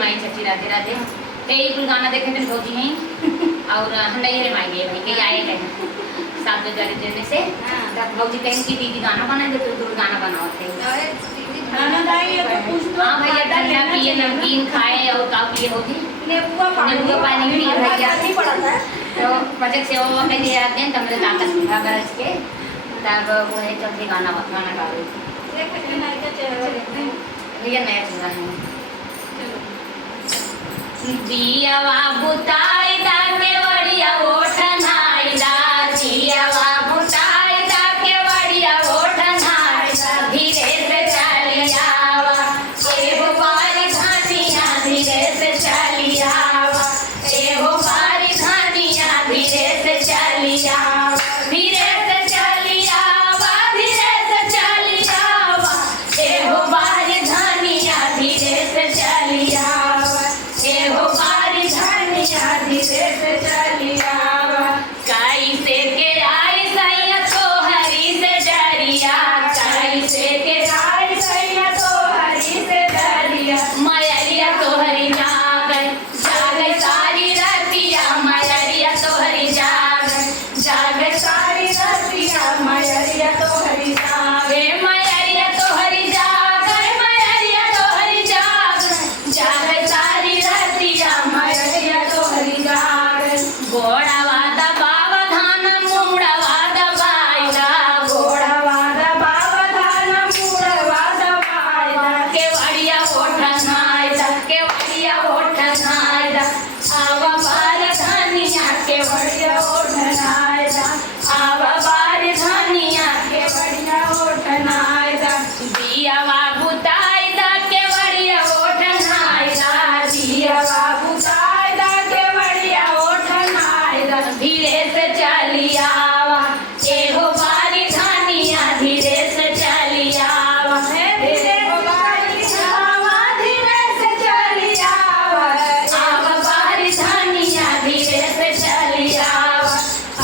माई चाची राधे राधे कई कुल गाना देखे थे भौजी हैं और हंडई रे माई गए भाई कई आए कहीं साथ में गाड़ी देने से तब भौजी कहीं की दीदी गाना बना दे तो दूर गाना बनाओ थे खाना खाएंगे तो कुछ तो हाँ भैया ठंडा पिए नमकीन खाए और का पिए होगी नींबू पानी पिए भैया नहीं पड़ा था तो बचक से वो के लिए आते हैं तब ताकत भागा इसके तब वो है चौथी गाना गा रही भैया नया चल रहा है दिया बुताई दा के वड़िया ओठनाई दा दिया बुताई दा के वड़िया ओठनाई दा धीरे से चलियावा एहो बारी धानिया धीरे से चलियावा एहो बारी धानिया धीरे से चलियावा धीरे से चलियावा धीरे से चलियावा एहो बारी धानिया धीरे से चलियावा एहो बारी धानिया धीरे से चलियावा कैसे के आई सैया तोहरी से डरिया कैसे के आई सैया तोहरी से डरिया मयरिया तोहरी जागै जागै सारी रतिया मयरिया तोहरी जागै जागै सारी रतिया मयरिया तोहरी जागै मयरिया तोहरी जागै मयरिया तोहरी जागै जागै सारी रतिया मयरिया तोहरी जागै गोड़ावा दबाव धान मुड़वा दबाइला गोड़ावा दबाव धान मुड़वा दबाइला केवड़िया ओठनाइला केवड़िया ओठनाइला आवा बार धनिया केवड़िया ओठनाइला आवा बार धनिया केवड़िया ओठनाइला दियावा बुताई दा केवड़िया ओठनाइला दियावा बुताई दा केवड़िया ओठनाइला धीरे से चलियावा एहो बारी धनिया धीरे से चलियावा धीरे बारी धावा धीरे से चलियावा आवा बारी धनिया धीरे से चलियावा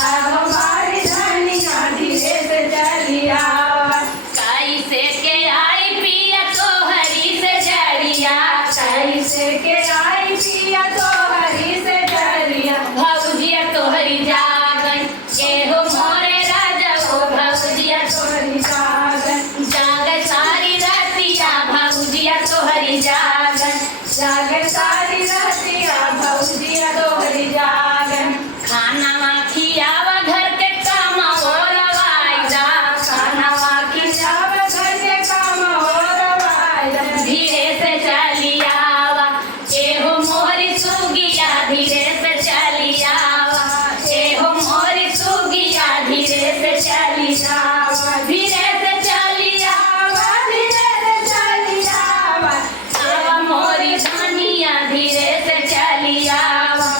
आवा बारी धनिया धीरे से चलियावा कैसे के आई पिया तोहरी से जरिया कैसे के आई पिया तोहरी से जरिया भौजिया तोहरी जागन एहो मोरे राजा ओ भौजिया तोहरी जागन जागै सारी रतिया भौजिया तोहरी जागन जागै सारी रतिया भौजिया तोहरी जागन खाना खियावा घर के काम और वाइदा खाना खियावा घर के काम और वाइदा धीरे से चलियावा एहो मोरी सुगिया धीरे से चलियावा एहो मोरी सुगिया धीरे से चलियावा धीरे से चलियावा धीरे से चलियावा आवा मोरी धनिया धीरे से चलियावा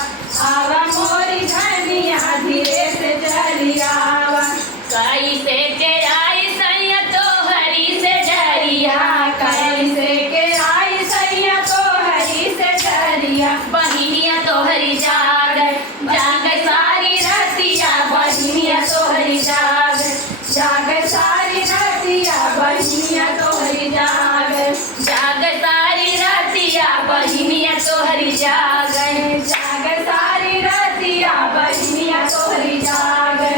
आवा मोरी धनिया धीरे से चलियावा कैसे के आई सैया तोहरी से डरिया कैसे के आई सैया तोहरी से डरिया बहिनिया तोहरी जागै जागै सारी रतिया बहिनिया तोहरी जागै जागै सारी रतिया बहिनिया तोहरी जागै जागै सारी रतिया बहिनिया तोहरी जागै जागै सारी रतिया बहिनिया तोहरी जागै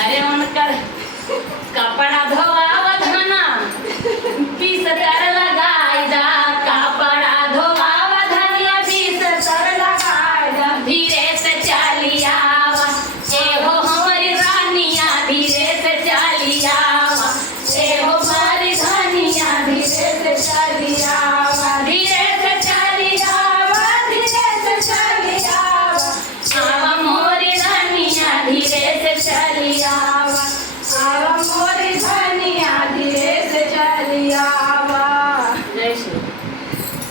अरे उनकर कपड़ा धोआवा धना पीस कर लगाई दा कपड़ा धोआवा धनिया पीस कर लगाई दा धीरे से चलियावा एहो हमारी रानिया धीरे से चलियावा एहो हमारी धनिया धीरे से चलियावा धीरे से चलियावा धीरे से चलियावा आवा मोरी रानिया धीरे से चलियावा